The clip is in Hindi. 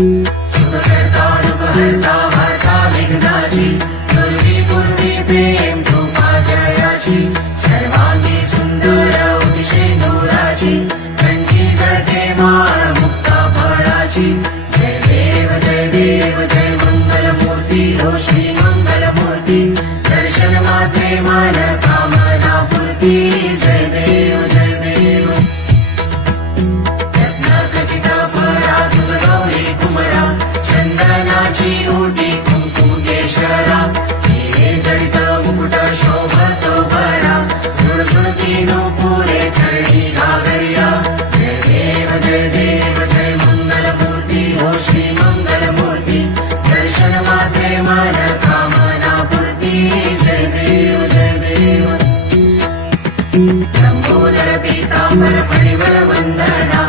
सुखकर्ता दुःखहर्ता वार्ता विघ्नाची दुर्वी पूर्वी प्रेम कृपा जयाची सर्वांगी सुंदर उदिशे नूराची कंठी जळते माळ मुक्ता फळाची जय देव जय मंगलमूर्ती हो श्री मंगलमूर्ती दर्शन मात्रे मन कामना पूर्ती जय देव जय देव रत्नखचिता परा तुझ गौरी कुमरा चंदनाची ओटी कुंकुम केशरा हिरे जडित मुकुट शोभतो भरा झुळझुळती नूपुरे चरणी घागरिया जय देव जय मंगलमूर्ती हो श्री मंगलमूर्ती दर्शन मात्रे मन कामना पूर्ती जय देव जय देव लंबोदर पीतांबर परिवर वंदना